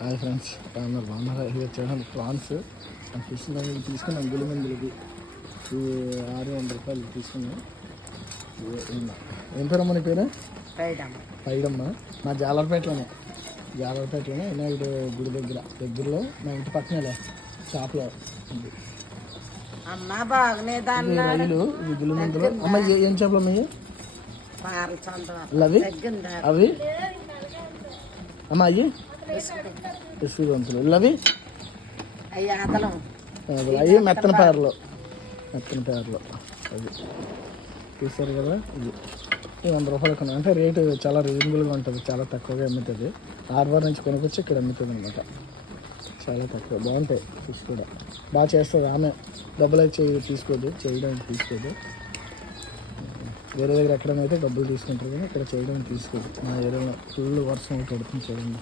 Hi friends, బాగున్నారా? ఇది వచ్చేసి ప్రాన్స్ ఫిష్ తీసుకున్నాం. గులిమందులకి ఇవి 600 రూపాయలు తీసుకున్నాం. ఏం పేరమ్మా నీ పేరు? పైడమ్మ. మా జాలర్పేటలోనే వినాయకుడు గుడి దగ్గరలో మా ఇంటి పక్కనే షాప్లో ఉంది. రైలు ఇవి గులిమందులు. అమ్మ ఏం చేపలు అమ్మాయి? అవి అవి అమ్మ అయ్యి బంతులు అవి అవి మెత్తన పేరలు అది తీసారు కదా. ఇది 100 రూపాయలు కొన్నాం. అంటే రేటు చాలా రీజనబుల్గా ఉంటుంది, చాలా తక్కువగా అమ్ముతుంది. హార్బర్ నుంచి కొనుక్కొచ్చి ఇక్కడ అమ్ముతుంది అనమాట. చాలా తక్కువ, బాగుంటాయి. ఫిష్ కూడా బాగా చేస్తుంది ఆమె. డబ్బులు అయితే చేయడానికి తీసుకోదు. వేరే దగ్గర ఎక్కడైతే డబ్బులు తీసుకుంటారు కానీ ఇక్కడ చేయడానికి తీసుకోదు. మా ఏరియాలో ఫుల్ వర్షం పడుతుంది చూడండి.